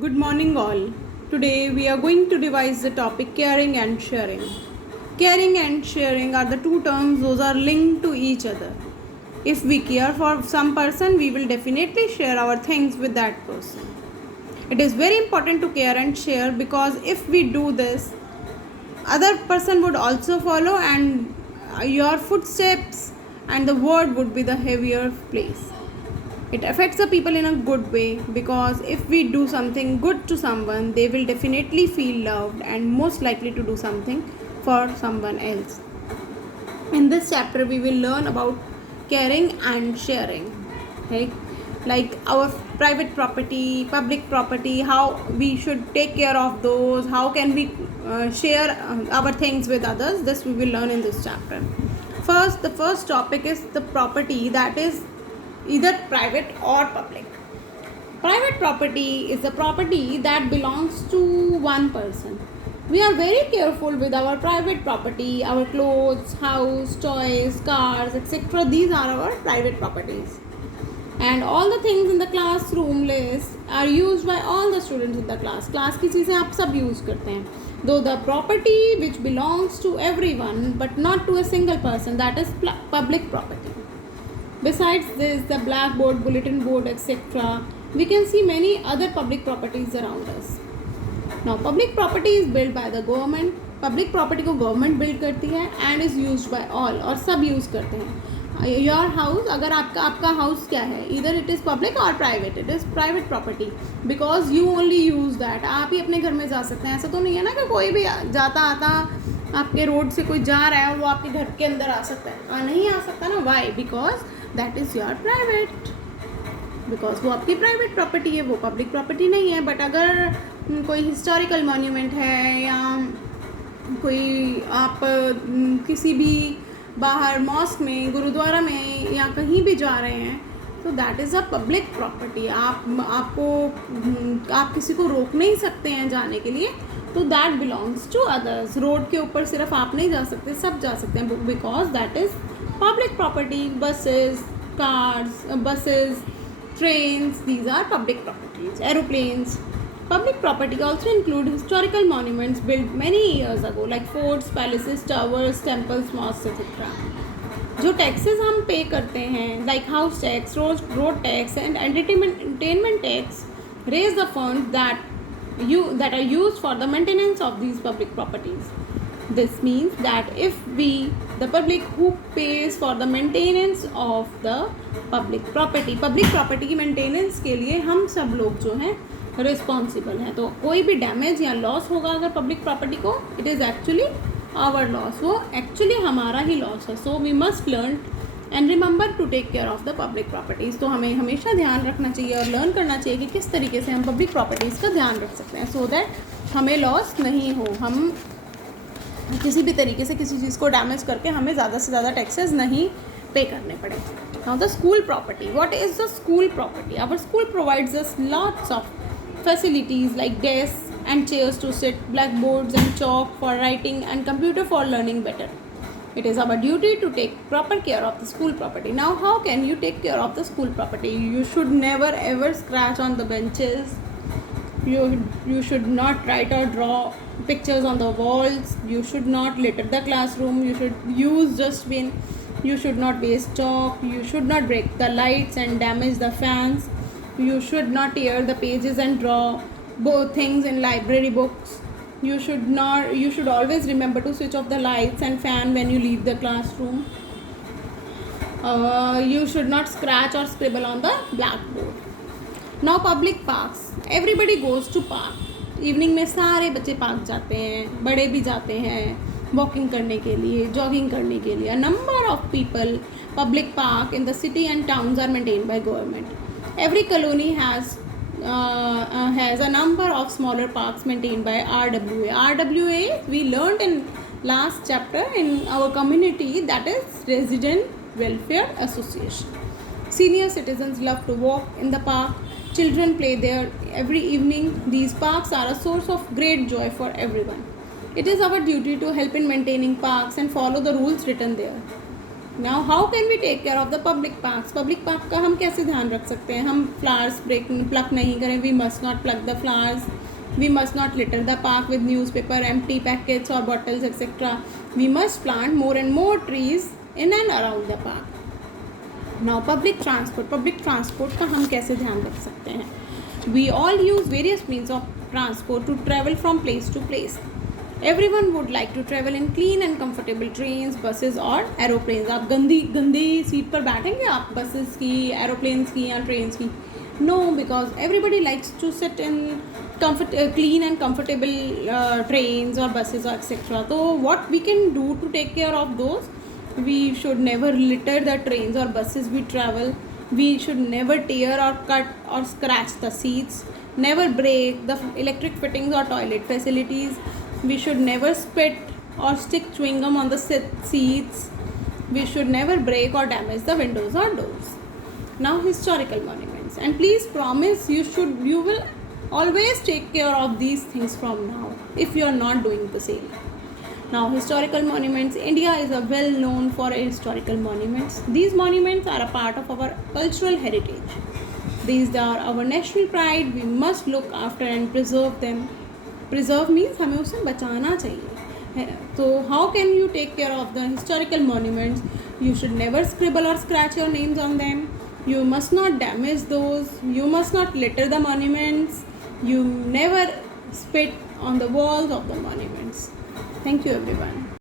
Good morning, all. Today we are going to revise the topic caring and sharing. Caring and sharing are the two terms, those are linked to each other. If we care for some person, we will definitely share our things with that person. It is very important to care and share because if we do this, other person would also follow and your footsteps and the world would be the heavier place. It affects the people in a good way because if we do something good to someone, they will definitely feel loved and most likely to do something for someone else. In this chapter, we will learn about caring and sharing, right? Like our private property, public property, how we should take care of those, how can we share our things with others. This we will learn in this chapter. The first topic is the property that is either private or public. Private property is the property that belongs to one person. We are very careful with our private property, our clothes, house, toys, cars, etc. These are our private properties. And all the things in the classroom list are used by all the students in the class. Class की चीज़ें आप सब use करते हैं. Though the property which belongs to everyone but not to a single person, that is public property. Besides this, the blackboard, bulletin board, etc., we can see many other public properties around us. Now, public property is built by the government. Public property को government build करती है and is used by all और सब use करते हैं. Your house, अगर आपका house क्या है, either it is public or private, it is private property because you only use that. आप ही अपने घर में जा सकते हैं. ऐसा तो नहीं है ना कि कोई भी जाता आता आपके रोड से कोई जा रहा है वो आपके घर के अंदर आ सकता है. नहीं आ सकता ना. Why? Because that is your private. Because वो आपकी प्राइवेट प्रॉपर्टी है, वो पब्लिक प्रॉपर्टी नहीं है. बट अगर कोई हिस्टोरिकल मॉन्यूमेंट है या कोई आप किसी भी बाहर मॉस्क में, गुरुद्वारा में या कहीं भी जा रहे हैं तो that is a public property. आप किसी को रोक नहीं सकते हैं जाने के लिए, तो that belongs to others. Road के ऊपर सिर्फ आप नहीं जा सकते, सब जा सकते हैं because that is public property. Buses, trains, these are public properties. Aeroplanes. Public property also include historical monuments built many years ago like forts, palaces, towers, temples, mosques, etc. जो टैक्सेस हम पे करते हैं like house tax, road tax and entertainment tax raise the funds that are used for the maintenance of these public properties. This means that if the public who pays for the maintenance of the public property की maintenance के लिए हम सब लोग जो हैं responsible हैं. तो कोई भी डैमेज या लॉस होगा अगर पब्लिक प्रॉपर्टी को, it is actually our loss. वो एक्चुअली हमारा ही लॉस है. So we must learn and remember to take care of the public properties. तो हमें हमेशा ध्यान रखना चाहिए और लर्न करना चाहिए कि किस तरीके से हम पब्लिक प्रॉपर्टीज़ का ध्यान रख सकते हैं सो दैट हमें लॉस नहीं हो, हम किसी भी तरीके से किसी चीज़ को डैमेज करके हमें ज़्यादा से ज़्यादा टैक्सेस नहीं पे करने पड़े. Now the school property. What is the school property? Our school provides us lots of facilities like desks and chairs to sit, blackboards and chalk for writing and computer for learning better. It is our duty to take proper care of the school property. Now, how can you take care of the school property? You should never ever scratch on the benches. You should not write or draw pictures on the walls. You should not litter the classroom. You should use dustbin. You should not waste chalk. You should not break the lights and damage the fans. You should not tear the pages and draw both things in library books. You should always remember to switch off the lights and fan when you leave the classroom. You should not scratch or scribble on the blackboard. Now public parks. Everybody goes to park. Evening में सारे बच्चे park जाते हैं, बड़े भी जाते हैं walking करने के लिए, जॉगिंग करने के लिए. A number of people public park in the city and towns are maintained by government. Every colony has a number of smaller parks maintained by RWA. RWA we learned in last chapter in our community, that is Resident Welfare Association. Senior citizens love to walk in the park. Children play there every evening. These parks are a source of great joy for everyone. It is our duty to help in maintaining parks and follow the rules written there. Now how can we take care of the public parks? Public park का हम कैसे ध्यान रख सकते हैं? हम flowers pluck नहीं करें. We must not pluck the flowers. We must not litter the park with newspaper, empty packets or bottles, etc. We must plant more and more trees in and around the park. Now public transport का हम कैसे ध्यान रख सकते हैं? We all use various means of transport to travel from place to place. Everyone would like to travel in clean and comfortable trains, buses और aeroplanes. आप गंदी सीट पर बैठेंगे आप buses की, aeroplanes की या trains की? No, because everybody likes to sit in clean and comfortable trains or buses or etc. So what we can do to take care of those? We should never litter the trains or buses we travel. We should never tear or cut or scratch the seats. Never break the electric fittings or toilet facilities. We should never spit or stick chewing gum on the seats. We should never break or damage the windows or doors. Now historical monuments, and please promise you will always take care of these things from now if you are not doing the same. Now historical monuments, India is well known for historical monuments. These monuments are a part of our cultural heritage. These are our national pride. We must look after and preserve them. Preserve means हमें उसे बचाना चाहिए. So how can you take care of the historical monuments? You should never scribble or scratch your names on them. You must not damage those. You must not litter the monuments. You never spit on the walls of the monuments. Thank you everyone.